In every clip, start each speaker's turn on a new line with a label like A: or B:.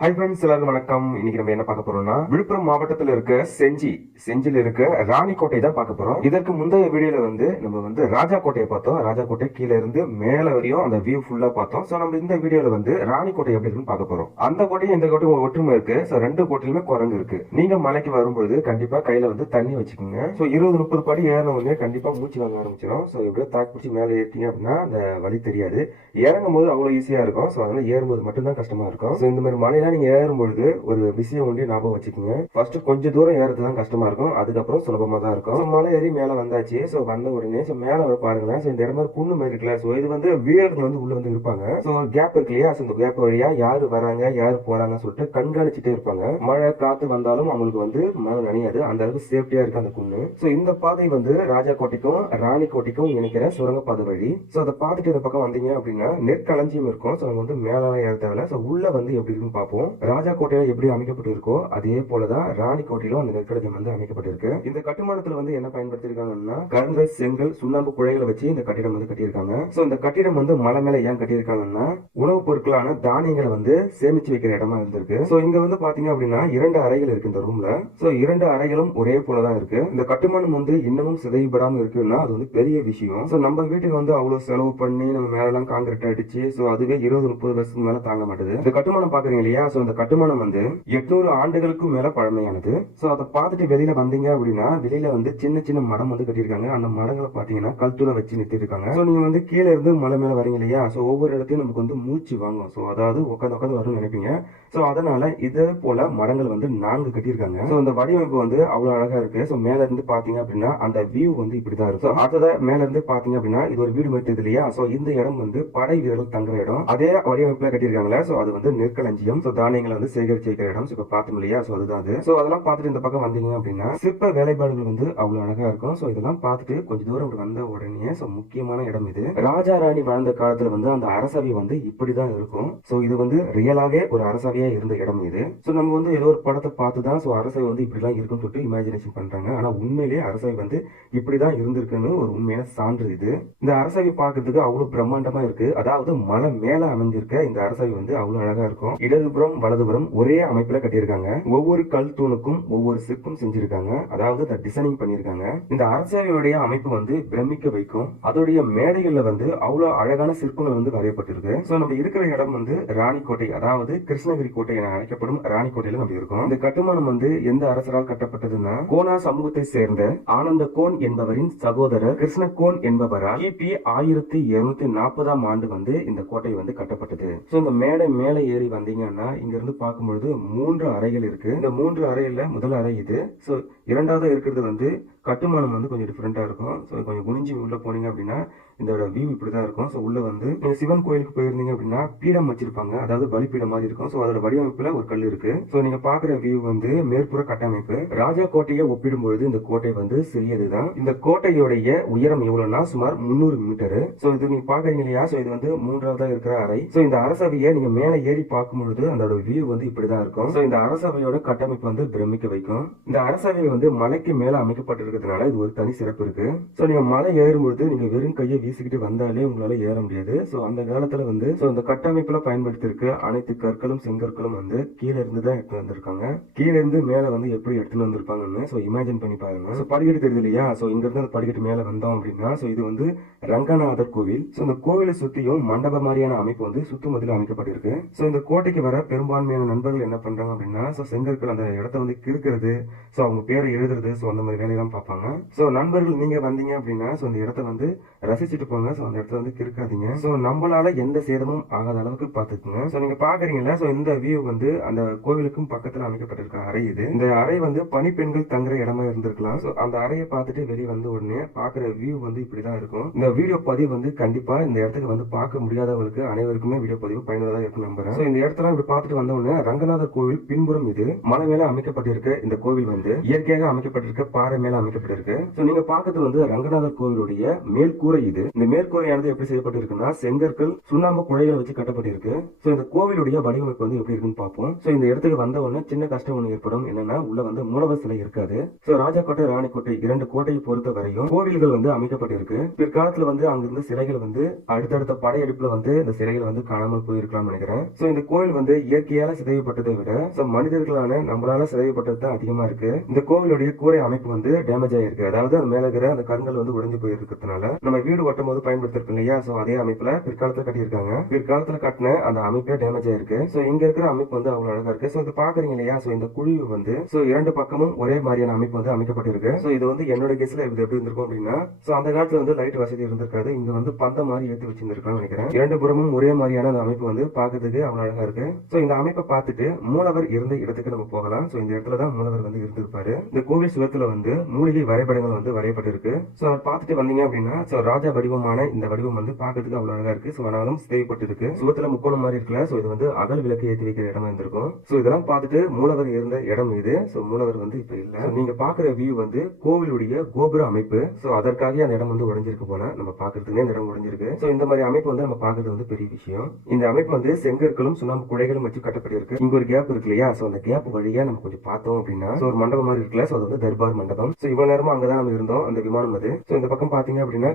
A: Hi friends எல்லாருக்கும் வணக்கம். இன்னைக்கு நம்ம என்ன பார்க்க போறோம்னா விழுப்புரம் மாவட்டத்தில் இருக்க செஞ்சி செஞ்சில இருக்க ராணிக்கோட்டை தான் பார்க்க போறோம். இதற்கு முந்தைய வீடியோல வந்து நம்ம வந்து ராஜா கோட்டையை பார்த்தோம். ராஜா கோட்டை கீழே இருந்து மேல வரையும் அந்த வியூ ஃபுல்லா பார்த்தோம். சோ நம்ம இந்த வீடியோல வந்து ராணிக்கோட்டை எப்படி இருக்குன்னு பார்க்க போறோம். அந்த கோட்டையும் இந்த கோட்டையும் ஒற்றுமை இருக்கு. சோ ரெண்டு கோட்டையிலுமே குரங்கு இருக்கு. நீங்க மலைக்கு வரும்பொழுது கண்டிப்பா கையில வந்து தண்ணி வச்சுக்கோங்க. சோ இருபது முப்பது படி ஏறின உடனே கண்டிப்பா மூச்சு வாங்க ஆரம்பிச்சிடும் சோ எப்படியோ தாக்கு பிடிச்சி மேலே ஏறிட்டீங்க அப்படின்னா அந்த வழி தெரியாது. இறங்கும் போது அவ்வளவு ஈஸியா இருக்கும். சோ அதனால ஏறும்போது மட்டும்தான் கஷ்டமா இருக்கும். சோ இந்த மாதிரி மலையெல்லாம் நீங்க ஏறும்பொழுது ஒரு விஷயம் ஒன்றே ஞாபகம் வச்சுக்கோங்க. ஃபர்ஸ்ட் கொஞ்ச தூரம் ஏறது தான் கஷ்டமா இருக்கும். அதுக்கப்புறம் சுலபமா தான் இருக்கும். மலை ஏறி மேல வந்தாச்சு. சோ வந்த உடனே சோ மேல வர பாருங்களேன். ஸோ இந்த இடம் மாதிரி குன்னு மாதிரி இருக்குல்ல. சோ இது வந்து வீரர்கள் வந்து உள்ள வந்து இருப்பாங்க. சோ கேப் இருக்கு இல்லையா? So, இந்த கேப் வழியா யாரு வராங்க யாரு போறாங்க சொல்லிட்டு கண்காணிச்சுட்டே இருப்பாங்க. மழை காத்து வந்தாலும் அவங்களுக்கு வந்து மழை நனையாது. அந்த அளவுக்கு சேஃப்டியா இருக்கு அந்த குன்னு. சோ இந்த பாதை வந்து ராஜா கோட்டைக்கும் ராணி கோட்டைக்கும் இணைக்கிற சுரங்கப்பாதை வழி. சோ அதை பார்த்துட்டு இந்த பக்கம் வந்தீங்க அப்படின்னா நெற்களஞ்சியம் இருக்கும். சோ நம்ம வந்து மேல ஏற தேவையில்ல. சோ உள்ள வந்து எப்படி இருக்குன்னு பார்ப்போம். ராஜா கோட்டையில எப்படி அமைக்கப்பட்டிருக்கோ அதே போலதான் ராணி கோட்டையிலும் அந்த நெற்களஞ்சியம் வந்து அமைக்கப்பட்டிருக்கு. இந்த கட்டுமானத்துல வந்து என்ன பயன்படுத்திருக்காங்கன்னா கருங்கல் செங்கல் சுண்ணாம்பு குழைகளை வச்சு இந்த கட்டிடம் வந்து கட்டியிருக்காங்க. சோ இந்த கட்டிடம் வந்து மலை மேல ஏன் கட்டியிருக்காங்கன்னா உணவுப் பொருட்களான தானியங்களை வந்து சேமிச்சு வைக்கிற இடமா இருந்திருக்கு. சோ இங்க வந்து பாத்தீங்க அப்படின்னா இரண்டு அறைகள் இருக்கு இந்த ரூம்ல சோ இரண்டு அறைகளும் ஒரே போலதான் இருக்கு. இந்த கட்டுமானம் வந்து இன்னமும் சிதைபடாம இருக்குன்னா அது வந்து பெரிய விஷயம். சோ நம்ம வீட்டுக்கு வந்து அவ்வளவு செலவு பண்ணி நம்ம மேலாம் காங்கிரீட் அடிச்சு சோ அதுவே இருபது முப்பது வருஷத்துக்கு மேல தாங்க மாட்டுது. இந்த கட்டுமானம் பாக்குறீங்க இல்லையா? ஸோ இந்த கட்டுமானம் வந்து எட்நூறு ஆண்டுகளுக்கும் மேல பழமையானது. சோ அதை பார்த்துட்டு வெளியில வந்தீங்க அப்படின்னா வெளியில வந்து சின்ன சின்ன மடம் வந்து கட்டியிருக்காங்க. அந்த மடங்களை பாத்தீங்கன்னா கல்தூளை வச்சு நிறுத்திருக்காங்க சோ நீங்க வந்து கீழே இருந்து மலை மேல வரீங்க இல்லையா? சோ ஒவ்வொரு இடத்தையும் நமக்கு வந்து மூச்சு வாங்கும். சோ அதாவது உட்காந்து உட்காந்து வரும்னு நினைப்பீங்க. சோ அதனால இதே போல மடங்கள் வந்து நான்கு கட்டியிருக்காங்க. சோ இந்த வடிவமைப்பு வந்து அவ்வளவு அழகா இருக்கு. சோ மேல இருந்து பாத்தீங்க அப்படின்னா அந்த வியூ வந்து இப்படிதான் இருக்கும். ஸோ அடுத்ததா மேல இருந்து பாத்தீங்க அப்படின்னா இது ஒரு வீடு மாதிரி தெரியுது இல்லையா? சோ இந்த இடம் வந்து படை வீரர்கள் தங்குற இடம். அதே வடிவமைப்புல கட்டியிருக்காங்களே. சோ அது வந்து நெற்களஞ்சியம். சோ தானியங்களை வந்து சேகரிச்சு வைக்கிற இடம். இப்போ பார்த்தோம் இல்லையா? ஸோ அதுதான் அது. ஸோ அதெல்லாம் பார்த்துட்டு இந்த பக்கம் வந்தீங்க அப்படின்னா சிற்ப வேலைப்பாடுகள் வந்து அவ்வளோ அழகாக இருக்கும். ஸோ இதெல்லாம் பார்த்துட்டு கொஞ்சம் தூரம் வந்த உடனே ஸோ முக்கியமான இடம் இது. ராஜா ராணி வாழ்ந்த காலத்தில் வந்து அந்த அரசவை வந்து இப்படி தான் இருக்கும். ஸோ இது வந்து ரியலாகவே ஒரு அரசவையாக இருந்த இடம் இது. ஸோ நம்ம வந்து ஏதோ ஒரு படத்தை பார்த்து தான் ஸோ அரசவை வந்து இப்படிலாம் இருக்குன்னு சொல்லிட்டு இமேஜினேஷன் பண்ணுறாங்க ஆனால் உண்மையிலேயே அரசவை வந்து இப்படி தான் இருந்திருக்குன்னு ஒரு உண்மையான சான்று இது. இந்த அரசவை பார்க்கறதுக்கு அவ்வளோ பிரம்மாண்டமாக இருக்குது அதாவது மலை மேலே அமைஞ்சிருக்க இந்த அரசவை வந்து அவ்வளோ அழகாக இருக்கும். இடதுபுறம் வலதுபுறம் ஒரே அமைப்புல கட்டியிருக்காங்க. ஒவ்வொரு கல் தூணுக்கும் ஒவ்வொரு சிற்பம் செஞ்சிருக்காங்க. அதாவது அதை டிசைனிங் பண்ணியிருக்காங்க. இந்த அரசவையுடைய அமைப்பு வந்து பிரமிக்க வைக்கும். அதோடைய மேடைகள்ல வந்து அவ்வளவு அழகான சிற்பங்கள் வந்து வரையப்பட்டிருக்கு. சோ நம்ம இருக்கிற இடம் வந்து ராணிக்கோட்டை அதாவது கிருஷ்ணகிரி கோட்டை என அழைக்கப்படும் ராணிக்கோட்டையில நம்ம இருக்கோம். இந்த கட்டுமானம் வந்து எந்த அரசரால் கட்டப்பட்டதுன்னா கோனா சமூகத்தை சேர்ந்த ஆனந்த கோன் என்பவரின் சகோதரர் கிருஷ்ணகோன் என்பவரால் கிபி ஆயிரத்தி இருநூத்தி நாற்பதாம் ஆண்டு வந்து இந்த கோட்டை வந்து கட்டப்பட்டது. சோ இந்த மேடை மேலே ஏறி வந்தீங்கன்னா இங்க இருந்து பார்க்கும்பொழுது மூன்று அறைகள் இருக்கு. இந்த மூன்று அறையில முதல் அறை இது. ஸோ இரண்டாவது இருக்கிறது வந்து கட்டுமானம் வந்து கொஞ்சம் டிஃப்ரெண்ட்டாக இருக்கும். ஸோ கொஞ்சம் குனிஞ்சு உள்ள போனீங்க அப்படின்னா இதோட வியூ இப்படி தான் இருக்கும். ஸோ உள்ள வந்து நீங்கள் சிவன் கோயிலுக்கு போயிருந்தீங்க அப்படின்னா பீடம் வச்சிருப்பாங்க. அதாவது பலிப்பீடம் மாதிரி இருக்கும். ஸோ அதோட வடிவமைப்பில் ஒரு கல் இருக்கு. ஸோ நீங்க பாக்குற வியூ வந்து மேற்புற கட்டமைப்பு. ராஜா கோட்டையை ஒப்பிடும்பொழுது இந்த கோட்டை வந்து சிறியது தான் இந்த கோட்டையுடைய உயரம் எவ்வளோன்னா சுமார் முந்நூறு மீட்டர். ஸோ இது நீங்க பாக்குறீங்க இல்லையா? ஸோ இது வந்து மூன்றாவதாக இருக்கிற அறை. ஸோ இந்த அரசவையை நீங்க மேலே ஏறி பார்க்கும்பொழுது அதோட வியூ வந்து இப்படிதான் இருக்கும். ஸோ இந்த அரசவையோட கட்டமைப்பு வந்து பிரமிக்க வைக்கும். இந்த அரசவை வந்து மலைக்கு மேலே அமைக்கப்பட்டிருக்கிறதுனால இது ஒரு தனி சிறப்பு இருக்கு. ஸோ நீங்க மலை ஏறும்பொழுது நீங்க வெறும் கையை வீசிக்கிட்டு வந்தாலே உங்களால ஏற முடியாது. ஸோ அந்த காலத்துல வந்து ஸோ அந்த கட்டமைப்புல பயன்படுத்தியிருக்க அனைத்து கற்களும் செங்கற்களும் வந்து கீழே இருந்து தான் எடுத்து வந்திருக்காங்க. கீழே இருந்து மேல வந்து எப்படி எடுத்துன்னு வந்திருப்பாங்கன்னு ஸோ இமேஜின் பண்ணி பாருங்க. ஸோ படிக்கட்டு தெரியுது இல்லையா? ஸோ இங்க இருந்து அந்த படிக்கட்டு மேல வந்தோம் அப்படின்னா ஸோ இது வந்து ரங்கநாதர் கோவில். ஸோ இந்த கோவிலை சுத்தியும் மண்டப மாதிரியான அமைப்பு வந்து சுத்துமதில் அமைக்கப்பட்டிருக்கு. ஸோ இந்த கோட்டைக்கு வர பெரும்பான்மையான நண்பர்கள் என்ன பண்றாங்க அப்படின்னா ஸோ செங்கற்கள் அந்த இடத்த வந்து கிறுக்கிறது ஸோ அவங்க பேரை எழுதுறது ஸோ அந்த மாதிரி வேலையெல்லாம் பார்ப்பாங்க. ஸோ நண்பர்கள் நீங்க வந்தீங்க அப்படின்னா ஸோ இந்த இடத்த வந்து ரசிச்சு போங்க ஸோ அந்த இடத்துல வந்து கிறுக்காதீங்க. ஸோ நம்மளால எந்த சேதமும் ஆகாத அளவுக்கு பார்த்துக்குங்க. ஸோ நீங்க பாக்குறீங்களா ஸோ இந்த வியூ வந்து அந்த கோவிலுக்கும் பக்கத்தில் அமைக்கப்பட்டிருக்க அறை இது. இந்த அறை வந்து பனிப்பெண்கள் தங்குற இடமா இருந்திருக்கலாம். ஸோ அந்த அறையை பார்த்துட்டு வெளியே வந்த உடனே பார்க்குற வியூ வந்து இப்படிதான் இருக்கும். இந்த வீடியோ பதிவு வந்து கண்டிப்பா இந்த இடத்துக்கு வந்து பார்க்க முடியாதவங்களுக்கு அனைவருக்குமே வீடியோ பதிவு பயனுள்ளதாக இருக்கும் நம்புறேன். ஸோ இந்த இடத்துல இப்படி பார்த்துட்டு வந்த உடனே ரங்கநாதர் கோவில் பின்புறம் இது மலை மேல அமைக்கப்பட்டிருக்க இந்த கோவில் வந்து இயற்கையாக அமைக்கப்பட்டிருக்க பாறை மேல அமைக்கப்பட்டிருக்கு. ஸோ நீங்க பார்க்கறது வந்து ரங்கநாதர் கோவிலுடைய மேல் கூரை இது. இந்த மேற்கூரையானது எப்படி செய்யப்பட்டிருக்குன்னா செங்கற்கள் சுண்ணாம்பு குழைகளை வச்சு கட்டப்பட்டிருக்கு. சோ இந்த கோவிலுடைய வடிவமைப்பு வந்து எப்படி இருக்குன்னு பார்ப்போம். சோ இந்த இடத்துக்கு வந்த உடனே சின்ன கஷ்டம் ஒன்று ஏற்படும். என்னன்னா உள்ள வந்து மூலவர் சிலை இருக்காது. சோ ராஜாக்கோட்டை ராணிக்கோட்டை இரண்டு கோட்டையை பொறுத்த வரையும் கோவில்கள் வந்து அமைக்கப்பட்டிருக்கு. பிற்காலத்துல வந்து அங்கிருந்த சிலைகள் வந்து அடுத்தடுத்த படையெடுப்புல வந்து இந்த சிலைகள் வந்து காணாமல் போயிருக்கலாம் நினைக்கிறேன். சோ இந்த கோவில் வந்து இயற்கையால சிதைவுப்பட்டதை விட சோ மனிதர்களான நம்மளால சிதைவுப்பட்டது தான் அதிகமா இருக்கு. இந்த கோவிலுடைய கூரை அமைப்பு வந்து டேமேஜ் ஆயிருக்கு. அதாவது அது மேல இருக்கிற அந்த கருங்கல் வந்து உடைஞ்சு போயிருக்கிறதுனால நம்ம வீடு கட்டும் போது பயன்படுத்திருக்கு இல்லையா? சோ அதே அமைப்புல பிற்காலத்துல கட்டியிருக்காங்க. பிற்காலத்துல கட்டின அந்த அமைப்பே டேமேஜ் ஆயிருக்கு. சோ இங்க இருக்கிற அமைப்பு வந்து அவ்வளவு அழகா இருக்கு. சோ இது பாக்குறீங்க இல்லையா? சோ இந்த குழிவு வந்து சோ இரண்டு பக்கமும் ஒரே மாதிரியான அமைப்பு வந்து அமைக்கப்பட்டிருக்கு. சோ இது வந்து என்னோட கேஸ்ல இது எப்படி இருந்திருக்கும் அப்படின்னா சோ அந்த காலத்துல வந்து லைட் வசதி இருந்திருக்காது. இங்க வந்து பந்த மாதிரி ஏத்தி வச்சிருந்திருக்கான்னு நினைக்கிறேன். இரண்டு புறமும் ஒரே மாதிரியான அந்த அமைப்பு வந்து பாக்குறதுக்கு அவ்வளவு அழகா இருக்கு. சோ இந்த அமைப்பை பார்த்துட்டு மூலவர் இருந்த இடத்துக்கு நம்ம போகலாம். சோ இந்த இடத்துல தான் மூலவர் வந்து இருந்திருப்பாரு. இந்த கோவில் சுவத்துல வந்து மூலிகை வரைபடங்கள் வந்து வரையப்பட்டிருக்கு. சோ அதை பார்த்துட்டு வந்தீங்க அப்படின்னா சோ ராஜா வடிவமான இந்த வடிவம் வந்து பார்க்கறதுக்கு அவ்வளவு அழகா இருக்கு. சோ ஆனாலும் தேவைப்பட்டிருக்கு சுவத்துல முக்கோணம் மாதிரி இருக்கல சோ இது வந்து அகல் விளக்கு ஏத்தி வைக்கிற இடமா இருந்திருக்கும். சோ இதெல்லாம் பார்த்துட்டு மூலவர் இருந்த இடம் இது. சோ மூலவர் வந்து இப்ப இல்ல. நீங்க பாக்குற வியூ வந்து கோவிலுடைய கோபுர அமைப்பு. சோ அதற்காக அந்த இடம் வந்து உடைஞ்சிருக்கு போல நம்ம பாக்குறதுக்கு இந்த இடம் உடஞ்சிருக்கு. சோ இந்த மாதிரி அமைப்பு வந்து நம்ம பாக்குறது வந்து பெரிய விஷயம். இந்த அமைப்பு வந்து செங்கற்களும் சுண்ணாம்பு குடைகளும் வச்சு கட்டப்பட்டிருக்கு. இங்க ஒரு கேப் இருக்கு இல்லையா? சோ அந்த கேப் வழியா நம்ம கொஞ்சம் பார்த்தோம் அப்படின்னா ஸோ ஒரு மண்டபம் மாதிரி இருக்குல்ல. சோ அது வந்து தர்பார் மண்டபம். சோ இவ்வளவு நேரமா அங்கதான் நம்ம இருந்தோம் அந்த விமானம் அது. சோ இந்த பக்கம் பாத்தீங்க அப்படின்னா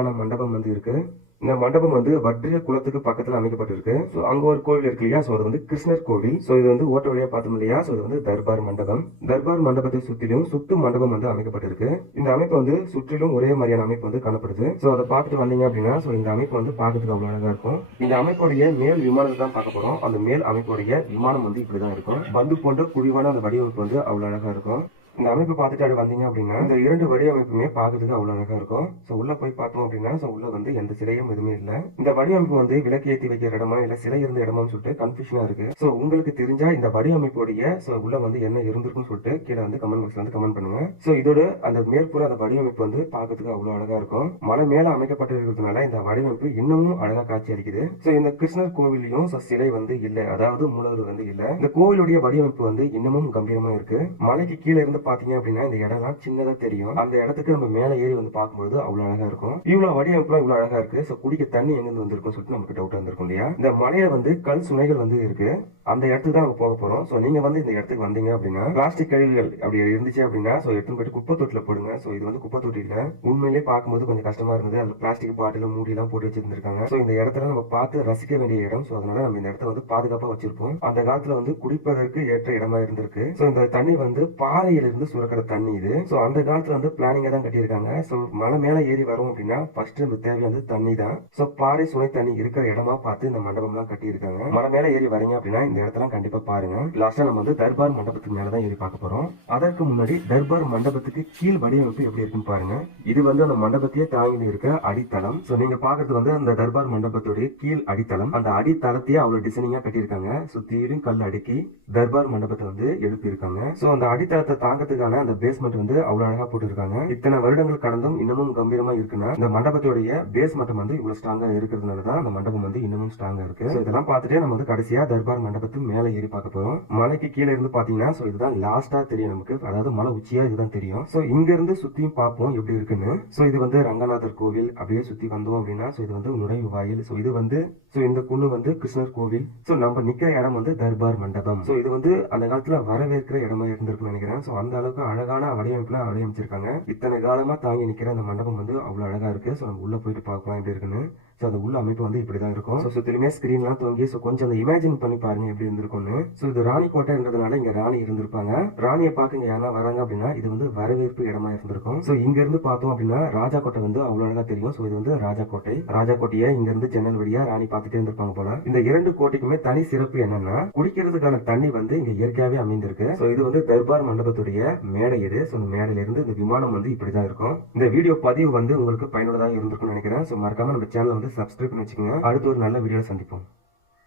A: கல்லாலான மண்டபம் வந்து இருக்கு. இந்த மண்டபம் வந்து வட்ரிய குளத்துக்கு பக்கத்துல அமைக்கப்பட்டிருக்கு. ஸோ அங்க ஒரு கோவில் இருக்கு இல்லையா? ஸோ அது வந்து கிருஷ்ணர் கோவில். ஸோ இது வந்து ஓட்ட வழியா பார்த்தோம் இல்லையா? ஸோ இது வந்து தர்பார் மண்டபம். தர்பார் மண்டபத்தை சுற்றிலும் சுத்து மண்டபம் வந்து அமைக்கப்பட்டிருக்கு. இந்த அமைப்பு வந்து சுற்றிலும் ஒரே மாதிரியான அமைப்பு வந்து காணப்படுது. ஸோ அதை பார்த்துட்டு வந்தீங்க அப்படின்னா ஸோ இந்த அமைப்பு வந்து பார்க்கறதுக்கு அவ்வளோ அழகா இருக்கும். இந்த அமைப்புடைய மேல் விமானத்தை தான் பார்க்க போறோம். அந்த மேல் அமைப்புடைய விமானம் வந்து இப்படிதான் இருக்கும். பந்து போன்ற குழிவான அந்த வடிவமைப்பு வந்து அவ்வளோ அழகா இருக்கும். இந்த அமைப்பு பார்த்துட்டு அப்படி வந்தீங்க அப்படின்னா இந்த இரண்டு வடிவமைப்புமே பார்க்கறதுக்கு அவ்வளவு அழகா இருக்கும். சோ உள்ள போய் பார்த்தோம் அப்படின்னா சோ உள்ள வந்து எந்த சிலையும் எதுவுமே இல்ல. இந்த வடிவமைப்பு வந்து விளக்கு ஏத்தி வைக்கிற இடமா இல்ல சிலை இருந்த இடமான்னு சொல்லிட்டு கன்ஃபியூஷனா இருக்கு. சோ உங்களுக்கு தெரிஞ்சா இந்த வடிவமைப்புடைய சோ உள்ள வந்து என்ன இருந்திருக்குன்னு சொல்லிட்டு கீழே வந்து கமெண்ட் பாக்ஸ்ல வந்து கமெண்ட் பண்ணுங்க. சோ இதோட அந்த மேற்புற அந்த வடிவமைப்பு வந்து பார்க்கறதுக்கு அவ்வளவு அழகா இருக்கும். மலை மேல அமைக்கப்பட்டிருக்கிறதுனால இந்த வடிவமைப்பு இன்னமும் அழகா காட்சி அளிக்குது. சோ இந்த கிருஷ்ணர் கோவிலையும் சிலை வந்து இல்ல. அதாவது மூலவர் வந்து இல்ல. இந்த கோவிலுடைய வடிவமைப்பு வந்து இன்னமும் கம்பீரமா இருக்கு. மலைக்கு கீழே இருந்து பாத்தீங்க அப்படின்னா இந்த இடம்லாம் சின்னதா தெரியும். அந்த இடத்துக்கு நம்ம மேல ஏறி வந்து பார்க்கும்போது அவ்வளவு அழகா இருக்கும். இவ்வளவு வடிவமைப்புலாம் இவ்வளவு அழகா இருக்கு. சோ குடிக்க தண்ணி எங்க இருந்து வந்திருக்கும் சொல்லிட்டு நமக்கு டவுட் வந்திருக்கும் இல்லையா? இந்த மலையில வந்து கல் சுனைகள் வந்து இருக்கு. அந்த இடத்துக்கு தான் நம்ம போக போறோம். சோ நீங்க வந்து இந்த இடத்துக்கு வந்தீங்க அப்படின்னா பிளாஸ்டிக் கழிவுகள் அப்படி இருந்துச்சு அப்படின்னா சோ எடுத்துன்னு போயிட்டு குப்பை தொட்டில போடுங்க. சோ இது வந்து குப்பை தொட்டி இல்லை உண்மையிலேயே பார்க்கும்போது கொஞ்சம் கஷ்டமா இருந்தது. அந்த பிளாஸ்டிக் பாட்டில் மூடி எல்லாம் போட்டு வச்சிருந்திருக்காங்க. சோ இந்த இடத்துல நம்ம பார்த்து ரசிக்க வேண்டிய இடம். சோ அதனால நம்ம இந்த இடத்த வந்து பாதுகாப்பா வச்சிருப்போம். அந்த காலத்துல வந்து குடிப்பதற்கு ஏற்ற இடமா இருந்திருக்கு. சோ இந்த தண்ணி வந்து பாறையில இருந்து சுரக்கிற தண்ணி இது. ஸோ அந்த காலத்துல வந்து பிளானிங்காக தான் கட்டியிருக்காங்க. ஸோ மலை மேலே ஏறி வரோம் அப்படின்னா ஃபர்ஸ்ட் நமக்கு தேவை வந்து தண்ணி தான். ஸோ பாறை சுனை தண்ணி இருக்கிற இடமா பார்த்து இந்த மண்டபம் எல்லாம் கட்டியிருக்காங்க. மலை மேலே ஏறி வரீங்க அப்படின்னா இந்த இடத்தெல்லாம் கண்டிப்பா பாருங்க. லாஸ்டா நம்ம வந்து தர்பார் மண்டபத்துக்கு மேலே தான் ஏறி பார்க்க போறோம். அதற்கு முன்னாடி தர்பார் மண்டபத்துக்கு கீழ் வடிவமைப்பு எப்படி இருக்குன்னு பாருங்க. இது வந்து அந்த மண்டபத்தையே தாங்கி இருக்க அடித்தளம். ஸோ நீங்க பாக்குறது வந்து அந்த தர்பார் மண்டபத்துடைய கீழ் அடித்தளம். அந்த அடித்தளத்தையே அவ்வளவு டிசைனிங்கா கட்டியிருக்காங்க. சுத்தியிலும் கல் அடுக்கி தர்பார் மண்டபத்தை வந்து எழுப்பியிருக்காங்க ஸோ அந்த அடித்தளத்தை தாங்க தாங்கறதுக்கான அந்த பேஸ்மெண்ட் வந்து அவ்வளவு அழகா போட்டிருக்காங்க. இத்தனை வருடங்கள் கடந்தும் இன்னமும் கம்பீரமா இருக்குன்னா இந்த மண்டபத்துடைய பேஸ்மெண்ட் வந்து இவ்வளவு ஸ்ட்ராங்கா இருக்கிறதுனால தான் அந்த மண்டபம் வந்து இன்னமும் ஸ்ட்ராங்கா இருக்கு. இதெல்லாம் பார்த்துட்டு நம்ம வந்து கடைசியா தர்பார் மண்டபத்துக்கு மேல ஏறி பார்க்க போறோம். மலைக்கு கீழே இருந்து பாத்தீங்கன்னா சோ இதுதான் லாஸ்டா தெரியும் நமக்கு. அதாவது மலை உச்சியா இதுதான் தெரியும். சோ இங்க இருந்து சுத்தியும் பார்ப்போம் எப்படி இருக்குன்னு. சோ இது வந்து ரங்கநாதர் கோவில். அப்படியே சுத்தி வந்தோம் அப்படின்னா சோ இது வந்து நுழைவு வாயில். சோ இது வந்து சோ இந்த குண்ணு வந்து கிருஷ்ணர் கோவில். சோ நம்ம நிக்கிற இடம் வந்து தர்பார் மண்டபம். சோ இது வந்து அந்த காலத்துல வரவேற்கிற இடமா இருந்திருக்குன்னு நினைக்கிறேன். சோ அந்த அந்த அளவுக்கு அழகான வடிவமைப்புல வடிவமைச்சிருக்காங்க. இத்தனை காலமா தாங்கி நிக்கிற அந்த மண்டபம் வந்து அவ்வளவு அழகா இருக்கு. சோ நம்ம உள்ள போயிட்டு பார்க்கலாம் எப்படி இருக்குன்னு. சோ அந்த உள்ள அமைப்பு வந்து இப்படிதான் இருக்கும். சோ சுத்திலுமே ஸ்கிரீன்லாம் தொங்கி சோ கொஞ்சம் அந்த இமேஜின் பண்ணி பாருங்க எப்படி இருந்திருக்கும்னு. சோ இது ராணி கோட்டைன்றதுனால இங்க ராணி இருந்திருப்பாங்க. ராணியை பார்க்க இங்க யாரா வராங்க அப்படின்னா இது வந்து வரவேற்பு இடமா இருந்திருக்கும். சோ இங்க இருந்து பார்த்தோம் அப்படின்னா ராஜா கோட்டை வந்து அவ்வளவு அழகா தெரியும். சோ இது வந்து ராஜா கோட்டை ராஜா கோட்டையை இங்க இருந்து ஜன்னல் வழியா ராணி பார்த்துட்டே இருந்திருப்பாங்க போல. இந்த இரண்டு கோட்டைக்குமே தனி சிறப்பு என்னன்னா குடிக்கிறதுக்கான தண்ணி வந்து இங்க இயற்கையாவே அமைந்திருக்கு. சோ இது வந்து தர்பார் மண்டபத்துடைய மேடை இது சோ இந்த மேடையில இருந்து இந்த விமானம் வந்து இப்படி தான் இருக்கும். இந்த வீடியோ பதிவு வந்து உங்களுக்கு பயனுள்ளதாக இருந்திருக்கும்னு நினைக்கிறேன். ஸோ மறக்காம நம்ம சேனலை வந்து சப்ஸ்கிரைப் பண்ணி வச்சுக்கோங்க. அடுத்து ஒரு நல்ல வீடியோவில் சந்திப்போம்.